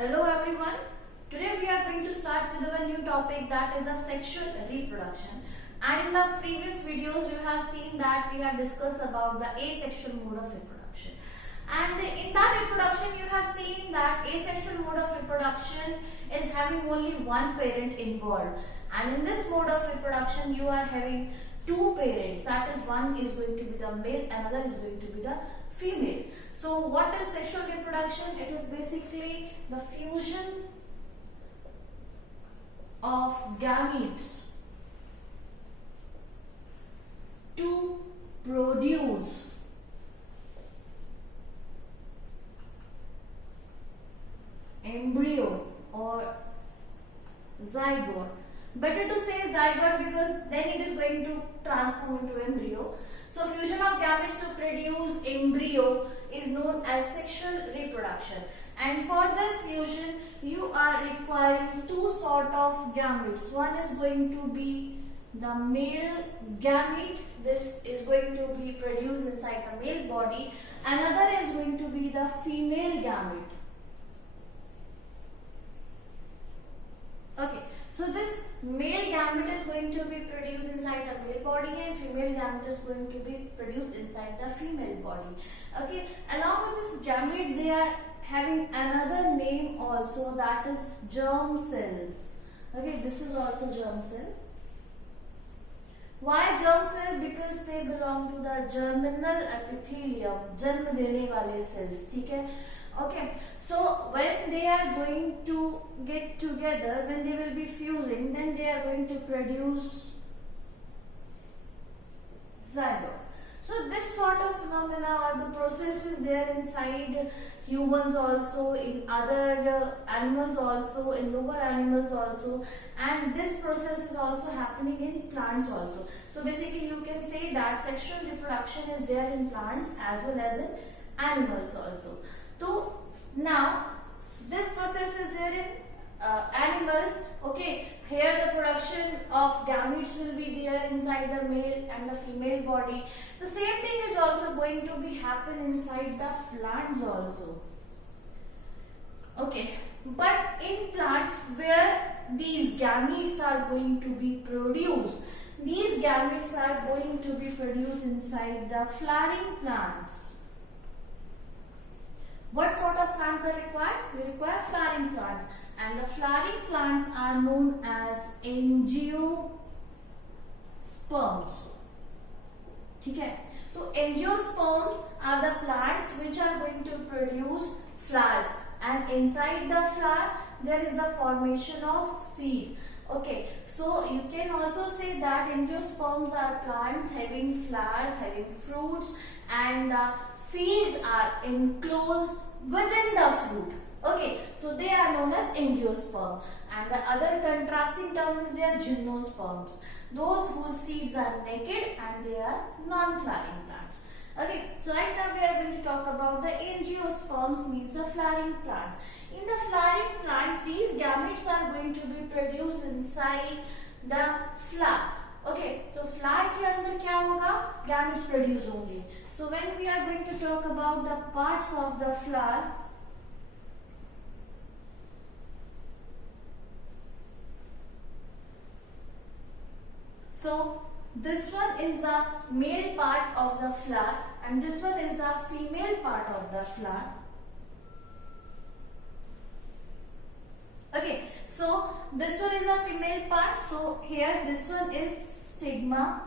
Hello everyone. Today we are going to start with our new topic, that is the sexual reproduction. And in the previous videos you have seen that we have discussed about the asexual mode of reproduction. And in that reproduction you have seen that asexual mode of reproduction is having only one parent involved. And in this mode of reproduction you are having two parents, that is one is going to be the male, another is going to be the female. So what is sexual reproduction? It is basically the fusion of gametes to produce embryo or zygote. Better to say zygote because then it is going to transform into embryo. So fusion of gametes to produce embryo is known as sexual reproduction. And for this fusion you are requiring two sort of gametes. One is going to be the male gamete. This is going to be produced inside the male body. Another is going to be the female gamete. Okay. So this male gamete is going to be produced inside the male body and female gamete is going to be produced inside the female body. Okay, along with this gamete they are having another name also, that is germ cells. Okay, this is also germ cell. Why germ cell? Because they belong to the germinal epithelium, जन्म देने वाले cells. ठीक है? Okay, so when they are going to get together, when they will be fusing, then they are going to produce zygote. So this sort of phenomena or the process is there inside humans also, in other animals also, in lower animals also, and this process is also happening in plants also. So basically you can say that sexual reproduction is there in plants as well as in animals also. So now this process is there in animals. Okay, here the production of gametes will be there inside the male and the female body. The same thing is also going to be happen inside the plants also. Okay, but in plants where these gametes are going to be produced, these gametes are going to be produced inside the flowering plants. What sort of plants are required? We require flowering plants, and the flowering plants are known as angiosperms. ठीक है? So angiosperms are the plants which are going to produce flowers, and inside the flower there is the formation of seed. Okay, so you can also say that angiosperms are plants having flowers, having fruits, and seeds are enclosed within the fruit. Okay, so they are known as angiosperm. And the other contrasting term is they are gymnosperms, those whose seeds are naked and they are non-flowering plants. Okay, so right now we are going to talk about the angiosperms, means the flowering plant. In the flowering plants, these gametes are going to be produced inside the flower. Okay, so flower के अंदर क्या होगा? Gametes produce होंगे. So when we are going to talk about the parts of the flower, so this one is the male part of the flower and this one is the female part of the flower. Okay, so this one is the female part. So here this one is stigma,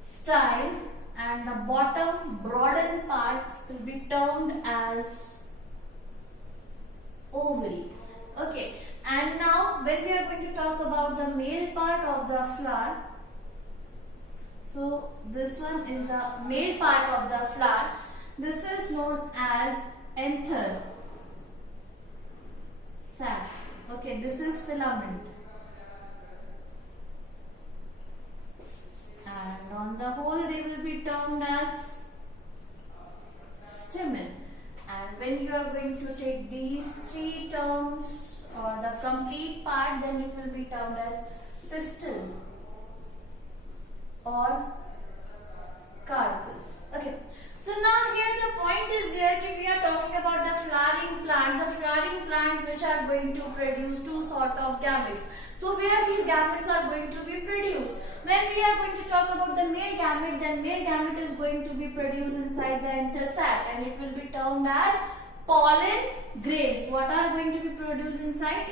style, and the bottom broadened part will be termed as ovary. Okay, and now when we are going to talk about the male part of the flower, so this one is the male part of the flower. This is known as anther, sac. Okay, this is filament. And on the whole they will be termed as stamen. And when you are going to take these three terms or the complete part, then it will be termed as pistil or carpel. Okay. So now here the point is there that we going to produce two sort of gametes. So where these gametes are going to be produced? When we are going to talk about the male gamete, then male gamete is going to be produced inside the anther sac, and it will be termed as pollen grains. What are going to be produced inside?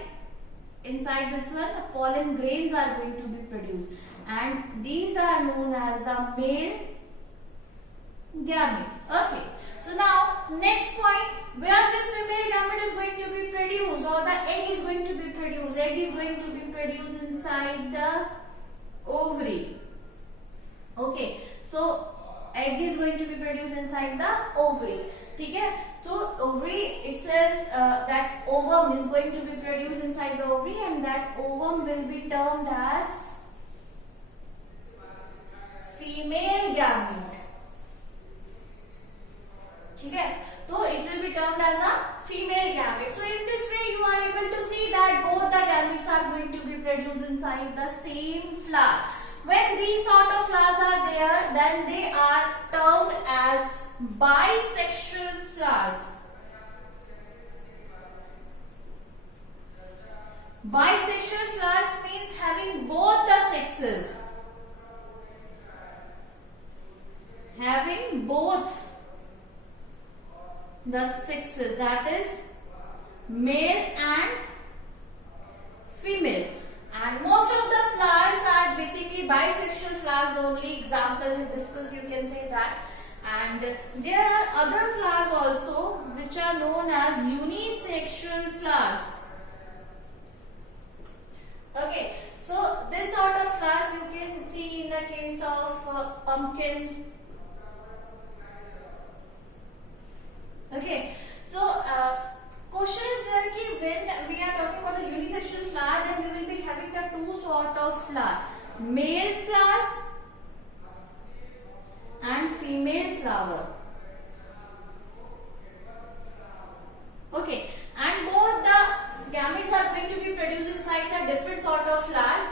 Inside this one, the pollen grains are going to be produced, and these are known as the male gamete. Okay, so now next point, where this female gamete is going to be produced, or the egg is going to be produced. Egg is going to be produced inside the ovary. Okay, so egg is going to be produced inside the ovary. ठीक है, so ovary itself, that ovum is going to be produced inside the ovary, and that ovum will be termed as female gamete. ठीक है, तो it will be termed as a female gamete. So in this way you are able to see that both the gametes are going to be produced inside the same flower. When these sort of flowers are there, then they are termed as bisexual flowers. Bisexual flowers means having both the sexes. Having both the sexes, that is male and female. And most of the flowers are basically bisexual flowers only. Example, hibiscus, you can say that. And there are other flowers also which are known as unisexual flowers. Okay, so this sort of flowers you can see in the case of pumpkin. Okay, so question is there कि when we are talking about the unisexual flower, then we will be having the two sort of flower, male flower and female flower. Okay, and both the gametes are going to be produced inside the different sort of flowers,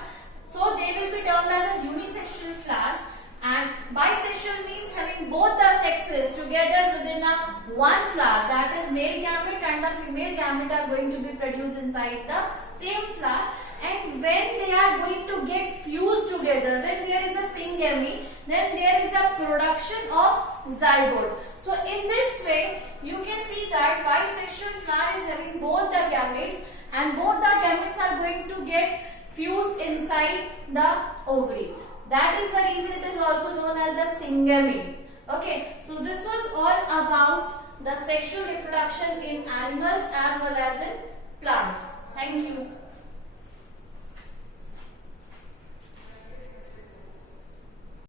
so they will be termed as unisexual flowers. And bisexual means having both the sexes together within a one flower, that is male gamete and the female gamete are going to be produced inside the same flower. And when they are going to get fused together, when there is a syngamy, then there is a production of zygote. So in this way you can see that bisexual flower is having both the gametes, and both the gametes are going to get fused inside the ovary. That is the reason it is also known as the syngamy. Okay, so this was all about the sexual reproduction in animals as well as in